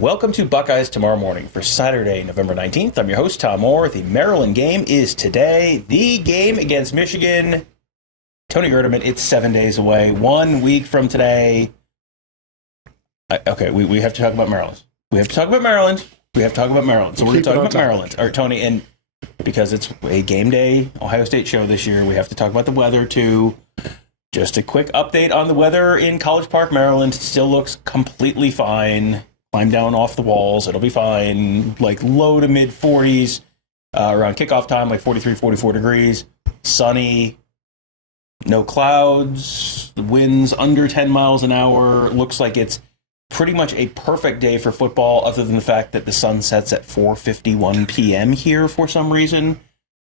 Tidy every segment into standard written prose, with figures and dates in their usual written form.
Welcome to Buckeyes Tomorrow Morning for Saturday, November 19th. I'm your host, Tom Orr. The Maryland game is today. The game against Michigan. Tony Gerdeman, it's 7 days away. 1 week from today. We have to talk about Maryland. We have to talk about Maryland. So we're going to talk about Maryland. All right, Tony, and because it's a game day Ohio State show this year, we have to talk about the weather, too. Just a quick update on the weather in College Park, Maryland. It still looks completely fine. Climb down off the walls. It'll be fine. Like low to mid 40s around kickoff time, like 43, 44 degrees. Sunny. No clouds. The wind's under 10 miles an hour. Looks like it's pretty much a perfect day for football, other than the fact that the sun sets at 4:51 p.m. here for some reason,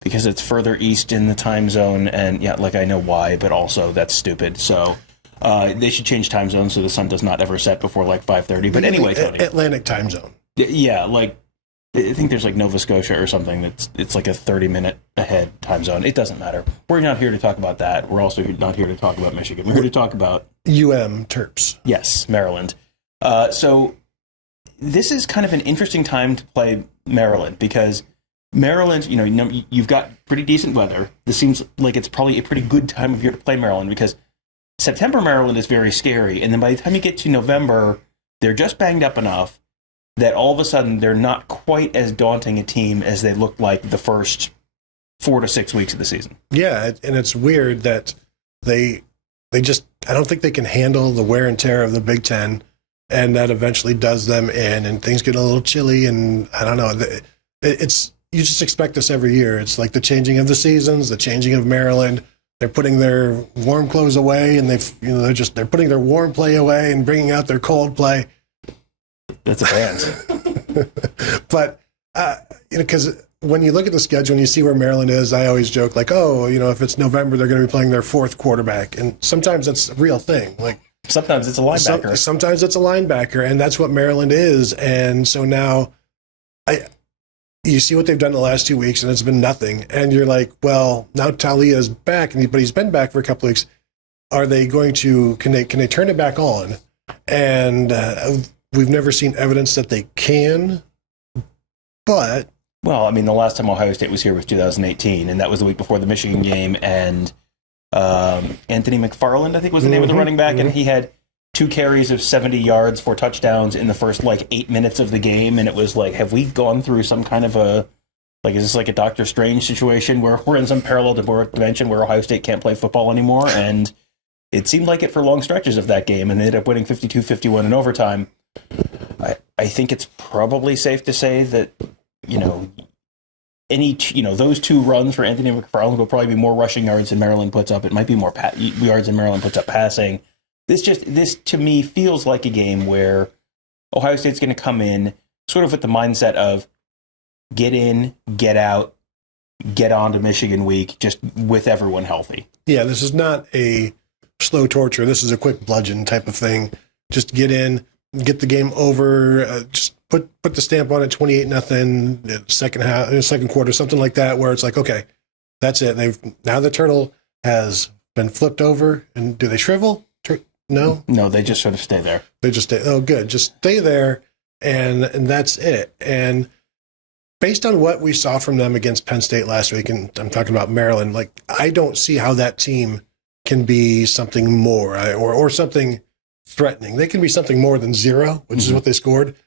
because it's further east in the time zone. And yeah, like I know why, but also that's stupid. So they should change time zones so the sun does not ever set before like 5:30. But anyway, Tony. Atlantic time zone. Yeah, like I think there's like Nova Scotia or something it's like a 30-minute ahead time zone. It doesn't matter. We're not here to talk about that. We're also not here to talk about Michigan. We're here to talk about Terps. Yes, Maryland. So this is kind of an interesting time to play Maryland because Maryland, you've got pretty decent weather. This seems like it's probably a pretty good time of year to play Maryland because September Maryland is very scary, and then by the time you get to November, they're just banged up enough that all of a sudden they're not quite as daunting a team as they looked like the first 4 to 6 weeks of the season. Yeah, and it's weird that they just, I don't think they can handle the wear and tear of the Big Ten, and that eventually does them in, and things get a little chilly, and I don't know. It's you just expect this every year. It's like the changing of the seasons, the changing of Maryland. They're putting their warm clothes away, and they're putting their warm play away and bringing out their cold play. That's a band. But because when you look at the schedule and you see where Maryland is, I always joke like, if it's November, they're going to be playing their fourth quarterback, and sometimes that's a real thing. Like sometimes it's a linebacker. Sometimes it's a linebacker, and that's what Maryland is. And so now, you see what they've done the last 2 weeks, and it's been nothing. And you're like, well, now Talia's back, but he's been back for a couple of weeks. Are they going to? Can they turn it back on? And we've never seen evidence that they can. But well, I mean, the last time Ohio State was here was 2018, and that was the week before the Michigan game. And Anthony McFarland, I think, was the name of the running back, and he had 2 carries of 70 yards, 4 touchdowns in the first 8 minutes of the game. And it was like, have we gone through some kind of is this like a Doctor Strange situation where we're in some parallel dimension where Ohio State can't play football anymore? And it seemed like it for long stretches of that game, and they ended up winning 52-51 in overtime. I think it's probably safe to say that, those 2 runs for Anthony McFarland will probably be more rushing yards than Maryland puts up. It might be more yards than Maryland puts up passing. This to me feels like a game where Ohio State's going to come in sort of with the mindset of get in, get out, get on to Michigan week, just with everyone healthy. Yeah, this is not a slow torture. This is a quick bludgeon type of thing. Just get in, get the game over, just put the stamp on it, 28-0, second quarter, something like that, where it's like, okay, that's it. Now the turtle has been flipped over, and do they shrivel? No, they just sort of stay there. They just stay. Oh, good. Just stay there, and that's it. And based on what we saw from them against Penn State last week, and I'm talking about Maryland, I don't see how that team can be something more or something threatening. They can be something more than 0, which is what they scored,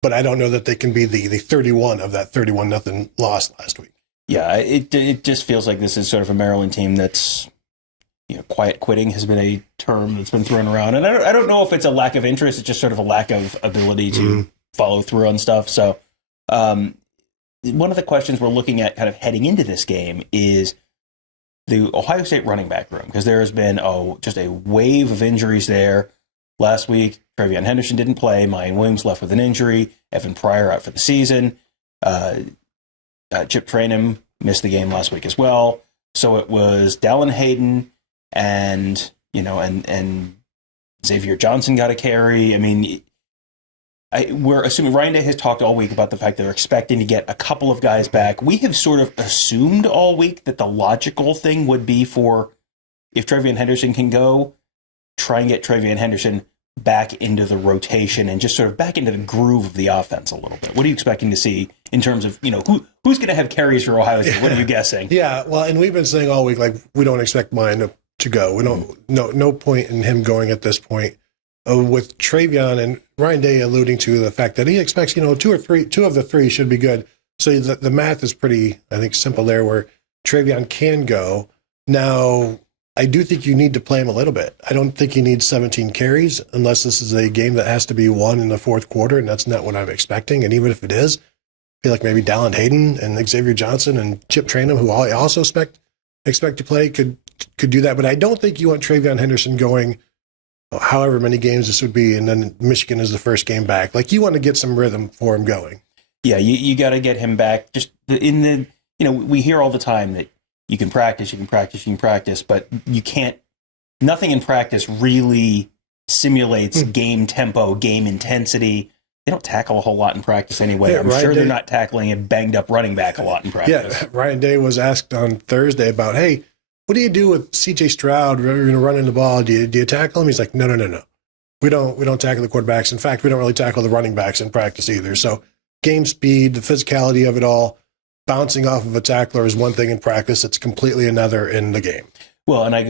but I don't know that they can be the 31 of that 31-0 loss last week. Yeah, it just feels like this is sort of a Maryland team that's, quiet quitting has been a term that's been thrown around. And I don't know if it's a lack of interest. It's just sort of a lack of ability to follow through on stuff. So one of the questions we're looking at kind of heading into this game is the Ohio State running back room, because there has been just a wave of injuries there. Last week, TreVeyon Henderson didn't play. Miyan Williams left with an injury. Evan Pryor out for the season. Chip Trayanum missed the game last week as well. So it was Dallin Hayden and Xavier Johnson got a carry. I mean, we're assuming Ryan Day has talked all week about the fact that they're expecting to get a couple of guys back. We have sort of assumed all week that the logical thing would be for, if TreVeyon Henderson can go, try and get TreVeyon Henderson back into the rotation and just sort of back into the groove of the offense a little bit? What are you expecting to see in terms of, who's going to have carries for Ohio State? What are you guessing? Yeah, well, and we've been saying all week, like, we don't expect Miyan to go. We don't, no point in him going at this point. With TreVeyon and Ryan Day alluding to the fact that he expects, two of the three should be good. So the math is pretty, I think, simple there where TreVeyon can go. Now, I do think you need to play him a little bit. I don't think he needs 17 carries unless this is a game that has to be won in the fourth quarter, and that's not what I'm expecting. And even if it is, I feel like maybe Dallin Hayden and Xavier Johnson and Chip Trayanum, who I also expect to play, could do that. But I don't think you want TreVeyon Henderson going however many games this would be, and then Michigan is the first game back. Like, you want to get some rhythm for him going. Yeah, you got to get him back. Just we hear all the time that you can practice, but you can't. Nothing in practice really simulates game tempo, game intensity. They don't tackle a whole lot in practice anyway. Yeah, I'm sure they're not tackling a banged up running back a lot in practice. Yeah, Ryan Day was asked on Thursday about, hey, what do you do with C.J. Stroud running the ball? Do you tackle him? He's like, no. We don't tackle the quarterbacks. In fact, we don't really tackle the running backs in practice either. So game speed, the physicality of it all, bouncing off of a tackler is one thing in practice. It's completely another in the game. Well, and I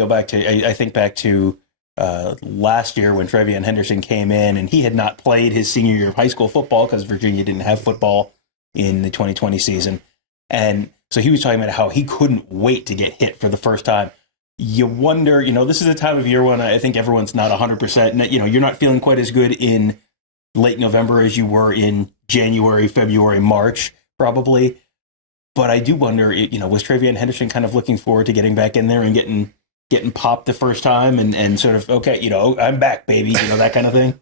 think back to last year when TreVeyon Henderson came in, and he had not played his senior year of high school football because Virginia didn't have football in the 2020 season. And so he was talking about how he couldn't wait to get hit for the first time. You wonder, this is a time of year when I think everyone's not 100%. You're not feeling quite as good in late November as you were in January, February, March, probably. But I do wonder, was TreVeyon Henderson kind of looking forward to getting back in there and getting popped the first time and sort of, okay, I'm back, baby, that kind of thing?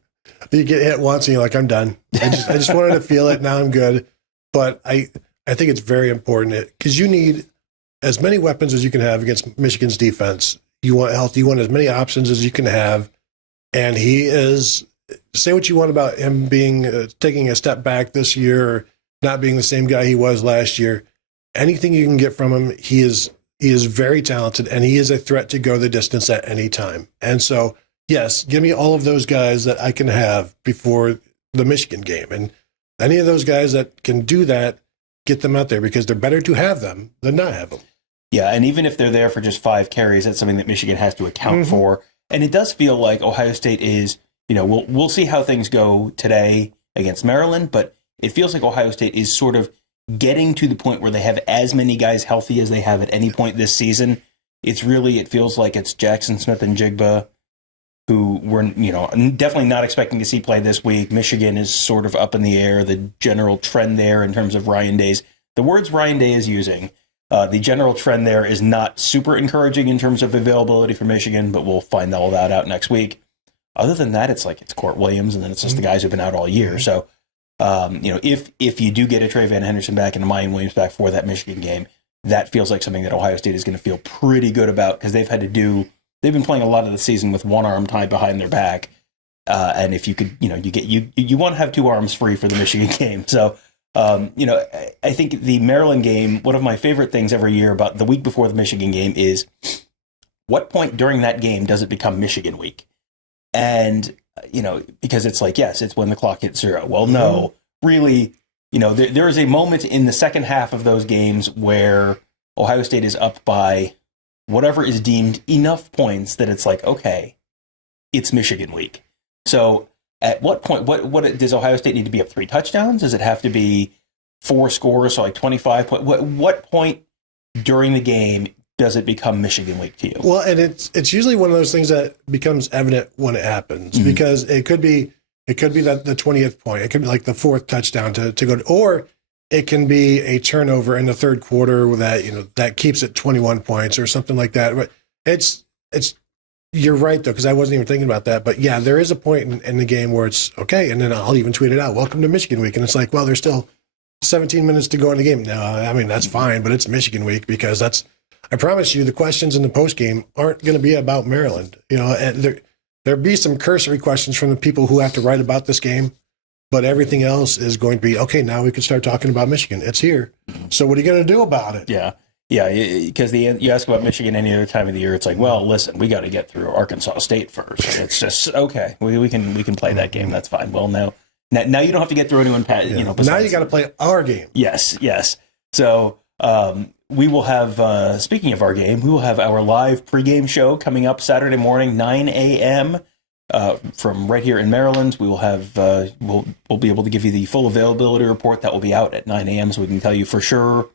You get hit once and you're like, I'm done. I just wanted to feel it. Now I'm good. But I think it's very important because you need as many weapons as you can have against Michigan's defense. You want health. You want as many options as you can have. And he is, say what you want about him being taking a step back this year or not being the same guy he was last year. Anything you can get from him, he is very talented, and he is a threat to go the distance at any time. And so, yes, give me all of those guys that I can have before the Michigan game. And any of those guys that can do that, get them out there because they're better to have them than not have them. Yeah, and even if they're there for just 5 carries, that's something that Michigan has to account for. And it does feel like Ohio State is, we'll see how things go today against Maryland, but it feels like Ohio State is sort of getting to the point where they have as many guys healthy as they have at any point this season. It feels like it's Jackson Smith and Jigba, who we're, definitely not expecting to see play this week. Michigan is sort of up in the air. The general trend there in terms of Ryan Day's, the words Ryan Day is using, the general trend there is not super encouraging in terms of availability for Michigan, but we'll find all that out next week. Other than that, it's Court Williams, and then it's just the guys who've been out all year. So, if you do get a TreVeyon Henderson back and a Miyan Williams back for that Michigan game, that feels like something that Ohio State is going to feel pretty good about because they've been playing a lot of the season with one arm tied behind their back. And if you could, you want to have 2 arms free for the Michigan game. So, I think the Maryland game, one of my favorite things every year about the week before the Michigan game is what point during that game does it become Michigan week? And, because it's yes, it's when the clock hits 0. Well, no, really, there is a moment in the second half of those games where Ohio State is up by whatever is deemed enough points that it's okay, it's Michigan week. So at what point, what does Ohio State need to be up 3 touchdowns? Does it have to be 4 scores, so 25 points? What point during the game does it become Michigan week to you? Well, and it's usually one of those things that becomes evident when it happens because it could be that the 20th point. It could be the 4th touchdown to go, or it can be a turnover in the third quarter that keeps it 21 points or something like that. But it's you're right though, because I wasn't even thinking about that. But yeah, there is a point in the game where it's okay, and then I'll even tweet it out. Welcome to Michigan week, and it's well, there's still 17 minutes to go in the game. No, I mean that's fine, but it's Michigan week because that's. I promise you, the questions in the post game aren't going to be about Maryland. And there'll be some cursory questions from the people who have to write about this game, but everything else is going to be okay. Now we can start talking about Michigan. It's here. So what are you going to do about it? Yeah, Yeah, because you ask about Michigan any other time of the year, it's like, well, listen, we got to get through Arkansas State first. It's just okay. We can play that game. That's fine. Well, now you don't have to get through anyone. Now you got to play our game. Yes. So we will have. Speaking of our game, we will have our live pregame show coming up Saturday morning, 9 a.m. From right here in Maryland. We will have. We'll be able to give you the full availability report that will be out at 9 a.m. So we can tell you for sure.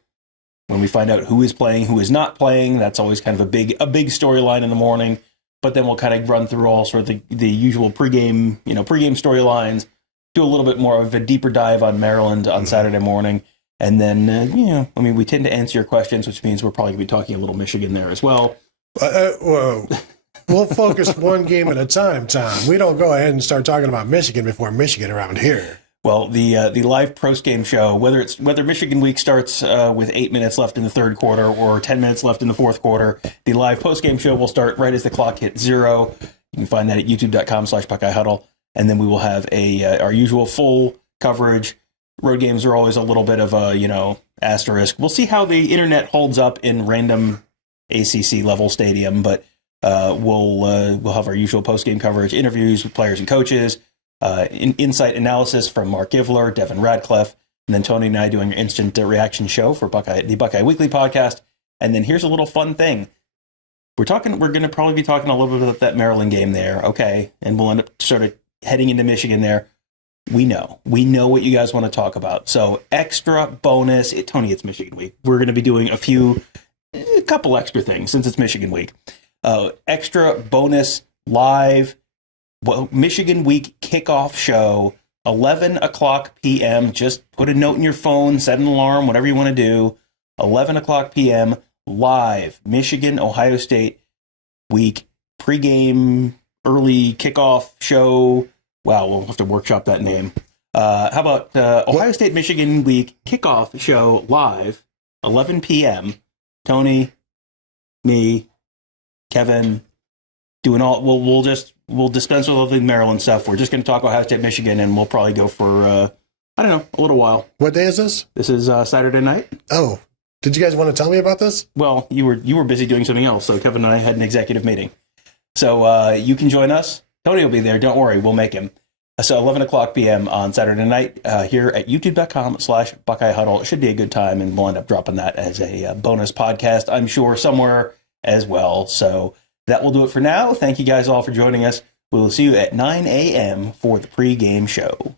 When we find out who is playing, who is not playing, that's always kind of a big storyline in the morning. But then we'll kind of run through all sort of the usual pregame storylines, do a little bit more of a deeper dive on Maryland on Saturday morning. And then, we tend to answer your questions, which means we're probably going to be talking a little Michigan there as well. Whoa. We'll focus one game at a time, Tom. We don't go ahead and start talking about Michigan before Michigan around here. Well, the live post-game show, whether Michigan week starts with 8 minutes left in the third quarter or 10 minutes left in the fourth quarter, the live post-game show will start right as the clock hits 0. You can find that at youtube.com/BuckeyeHuddle. And then we will have our usual full coverage. Road games are always a little bit of a, asterisk. We'll see how the internet holds up in random ACC level stadium, but we'll have our usual post-game coverage, interviews with players and coaches, insight analysis from Mark Givler, Devin Radcliffe, and then Tony and I doing an instant reaction show for the Buckeye Weekly podcast. And then here's a little fun thing. We're going to probably be talking a little bit about that Maryland game there. Okay. And we'll end up sort of heading into Michigan there. We know what you guys want to talk about. So extra bonus, Tony, it's Michigan week. We're going to be doing a couple extra things since it's Michigan week. Extra bonus live Michigan week kickoff show, 11 o'clock p.m. Just put a note in your phone, set an alarm, whatever you want to do. 11 o'clock p.m. live Michigan, Ohio State week pregame early kickoff show. Wow, we'll have to workshop that name. How about Ohio State, Michigan week kickoff show live, 11 p.m. Tony, me, Kevin, doing all. We'll dispense with all the Maryland stuff. We're just going to talk Ohio State, Michigan, and we'll probably go for a little while. What day is this? This is Saturday night. Oh, did you guys want to tell me about this? Well, you were busy doing something else, so Kevin and I had an executive meeting. So you can join us. Tony will be there. Don't worry, we'll make him. So 11 o'clock p.m. on Saturday night here at youtube.com/BuckeyeHuddle. It should be a good time, and we'll end up dropping that as a bonus podcast, I'm sure, somewhere as well. So that will do it for now. Thank you guys all for joining us. We will see you at 9 a.m. for the pregame show.